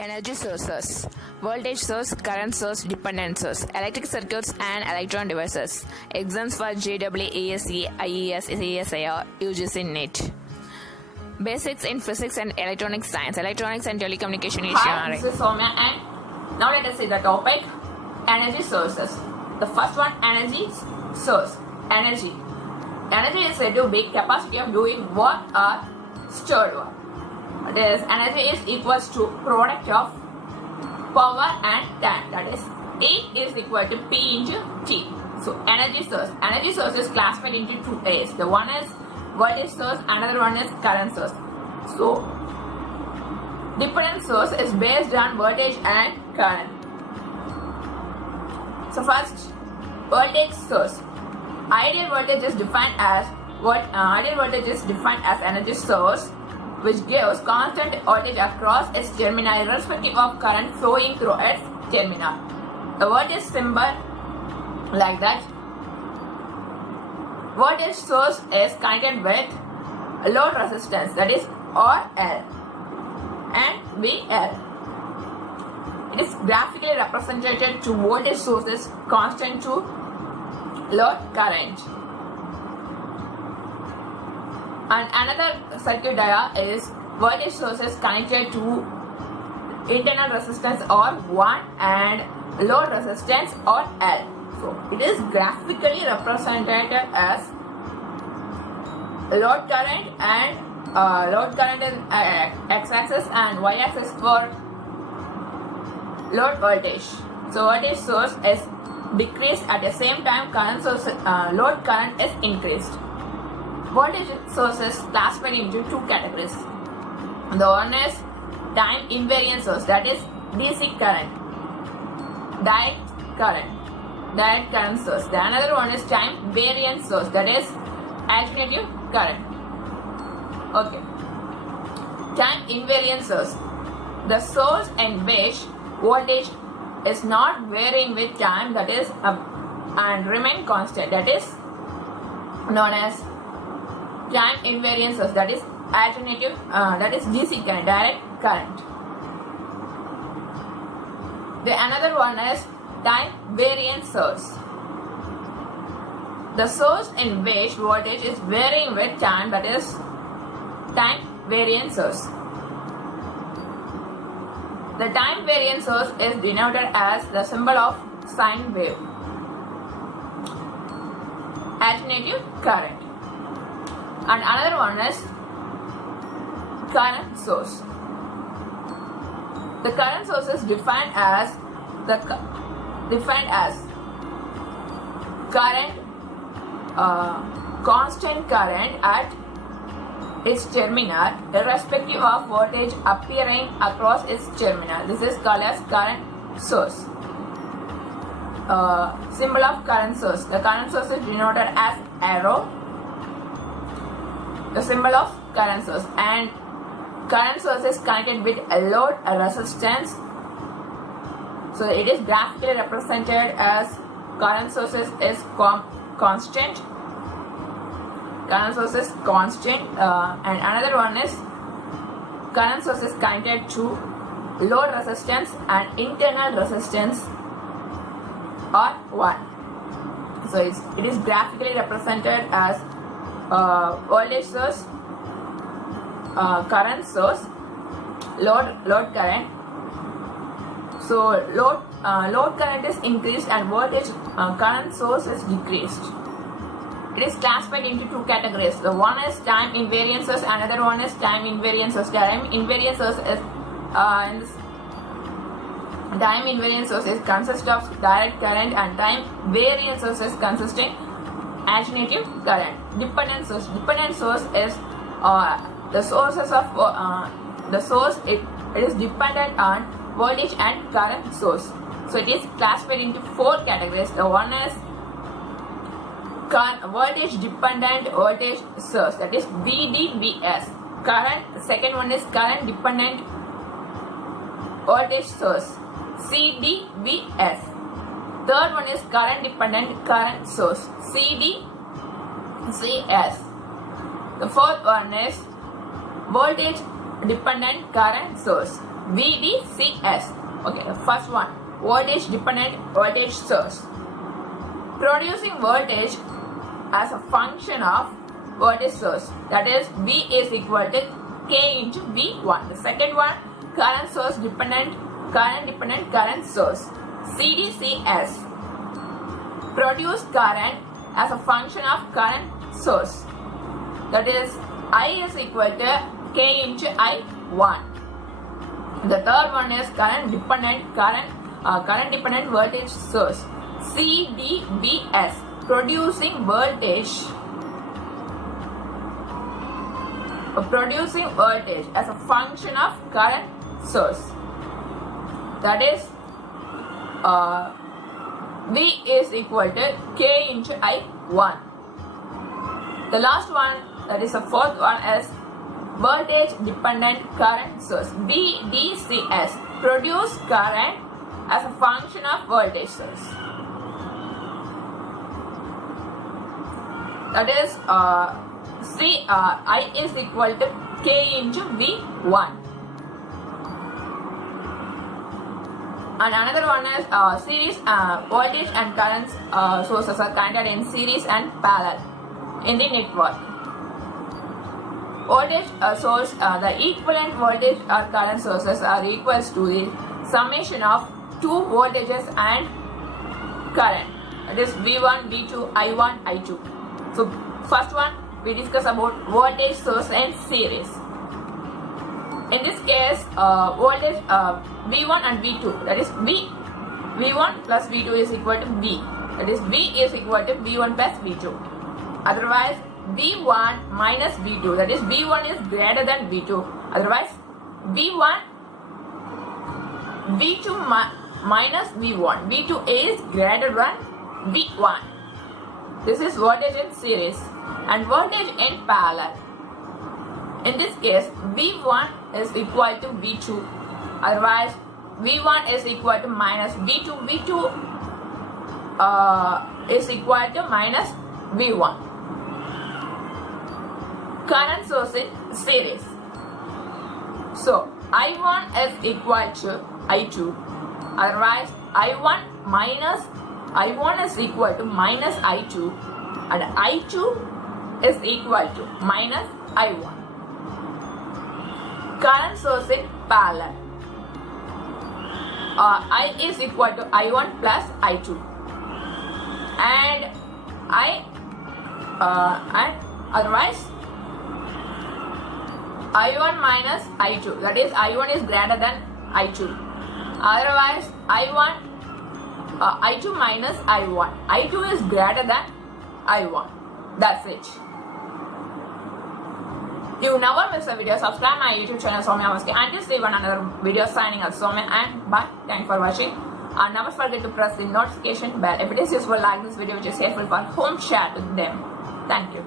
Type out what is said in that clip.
Energy sources: voltage source, current source, dependent source, electric circuits and electron devices. Exams for JEE, ASE, IES, CSIR, UGC, NET. Basics in physics and electronic science. Electronics and telecommunication Hi, engineering. this is Soumya and now let us see the topic energy sources. The first one, energy source. Energy. Energy is said to be capacity of doing work or stored work. This energy is equals to product of power and time. That is E is equal to P into T. So energy source. Energy source is classified into two A's. The one is voltage source, another one is current source. So dependent source is based on voltage and current. So first, voltage source. Ideal voltage is defined as energy source which gives constant voltage across its terminal irrespective of current flowing through its terminal. The voltage symbol like that. Voltage source is connected with load resistance, that is RL and VL. It is graphically represented to voltage sources constant to load current. And another circuit diagram is voltage sources connected to internal resistance R1 and load resistance RL. So it is graphically represented as load current and load current is x-axis and y-axis for load voltage. So voltage source is decreased at the same time current source load current is increased. Voltage sources classified into two categories. The one is time invariant source, that is DC current, direct current source. The another one is time variant source, that is alternative current. Okay. Time invariant source. The source in which voltage is not varying with time, that is and remain constant, that is known as time invariant source, that is alternative that is DC current, direct current. The another one is time variant source. The source in which voltage is varying with time, that is time variant source. The time variant source is denoted as the symbol of sine wave. Alternative current. And another one is current source. The current source is defined as current constant current at its terminal irrespective of voltage appearing across its terminal. This is called as current source. Symbol of current source. The current source is denoted as arrow. The symbol of current source, and current source is connected with a load resistance. So it is graphically represented as current sources is constant. Current source is constant, and another one is current source is connected to load resistance and internal resistance R1. So it is graphically represented as voltage source, current source, load current. So load current is increased and voltage current source is decreased. It is classified into two categories. The one is time invariant source, another one is time invariant source. Time invariant source is consists of direct current, and time variant source is consisting alternative current. Dependent source. Dependent source is the sources of the source. It is dependent on voltage and current source. So it is classified into four categories. The one is voltage dependent voltage source, that is VDVS. Current. The second one is current dependent voltage source, CDVS. Third one is current dependent current source, CDCS. The fourth one is voltage dependent current source, VDCS. Okay, the first one, voltage dependent voltage source. Producing voltage as a function of voltage source, that is V is equal to K into V1. The second one, current source dependent current source, CDCS. Produce current as a function of current source, that is I is equal to K into I1. The third one is current dependent voltage source, CDVS. Producing voltage as a function of current source, that is V is equal to K into I1. The last one, that is the fourth one, is voltage dependent current source, VDCS. Produce current as a function of voltage source, that is I is equal to K into V1. And another one is series voltage and current sources are connected in series and parallel in the network. Voltage source, the equivalent voltage or current sources are equals to the summation of two voltages and current, that is V1, V2, I1, I2. So first one, we discuss about voltage source in series. In this case, voltage V1 and V2, that is V1 plus V2 is equal to V, that is V is equal to V1 plus V2. Otherwise, V1 minus V2, that is V1 is greater than V2. Otherwise, V2 minus V1, V2 is greater than V1. This is voltage in series and voltage in parallel. In this case, V1 is equal to V2. Otherwise, V1 is equal to minus V2. V2 is equal to minus V1. Current source in series. So, I1 is equal to I2. Otherwise, I1 is equal to minus I2 and I2 is equal to minus I1. Current source in parallel. I is equal to I1 plus I2 and otherwise I1 minus I2, that is I1 is greater than I2. Otherwise I2 minus I1. I2 is greater than I1. That's it. You never miss a video. Subscribe my YouTube channel Soumya Maski and just see one another video. Signing up Soumya and bye. Thanks for watching. And never forget to press the notification bell. If it is useful, like this video which is helpful for home, share to them. Thank you.